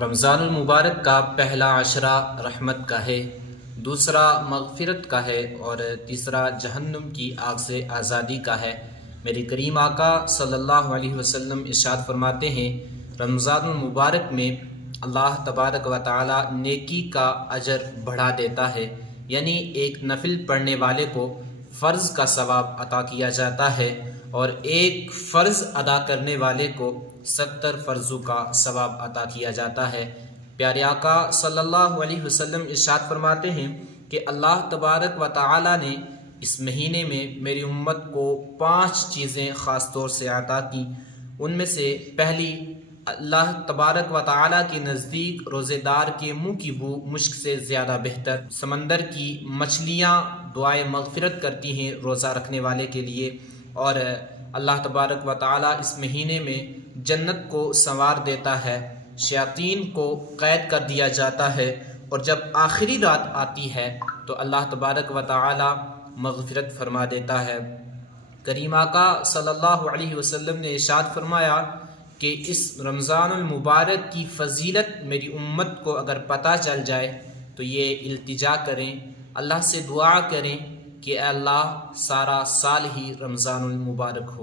رمضان المبارک کا پہلا عشرہ رحمت کا ہے، دوسرا مغفرت کا ہے اور تیسرا جہنم کی آگ سے آزادی کا ہے۔ میرے کریم آقا صلی اللہ علیہ وسلم ارشاد فرماتے ہیں، رمضان المبارک میں اللہ تبارک و تعالی نیکی کا اجر بڑھا دیتا ہے، یعنی ایک نفل پڑھنے والے کو فرض کا ثواب عطا کیا جاتا ہے اور ایک فرض ادا کرنے والے کو 70 فرضوں کا ثواب عطا کیا جاتا ہے۔ پیارے آقا صلی اللہ علیہ وسلم ارشاد فرماتے ہیں کہ اللہ تبارک و تعالی نے اس مہینے میں میری امت کو 5 چیزیں خاص طور سے عطا کی۔ ان میں سے پہلی، اللہ تبارک و تعالی کے نزدیک روزے دار کے منہ کی بو مشک سے زیادہ بہتر، سمندر کی مچھلیاں دعائے مغفرت کرتی ہیں روزہ رکھنے والے کے لیے، اور اللہ تبارک و تعالی اس مہینے میں جنت کو سنوار دیتا ہے، شیاطین کو قید کر دیا جاتا ہے، اور جب آخری رات آتی ہے تو اللہ تبارک و تعالی مغفرت فرما دیتا ہے۔ کریم آقا صلی اللہ علیہ وسلم نے ارشاد فرمایا کہ اس رمضان المبارک کی فضیلت میری امت کو اگر پتہ چل جائے تو یہ التجا کریں، اللہ سے دعا کریں کہ اے اللہ سارا سال ہی رمضان المبارک ہو۔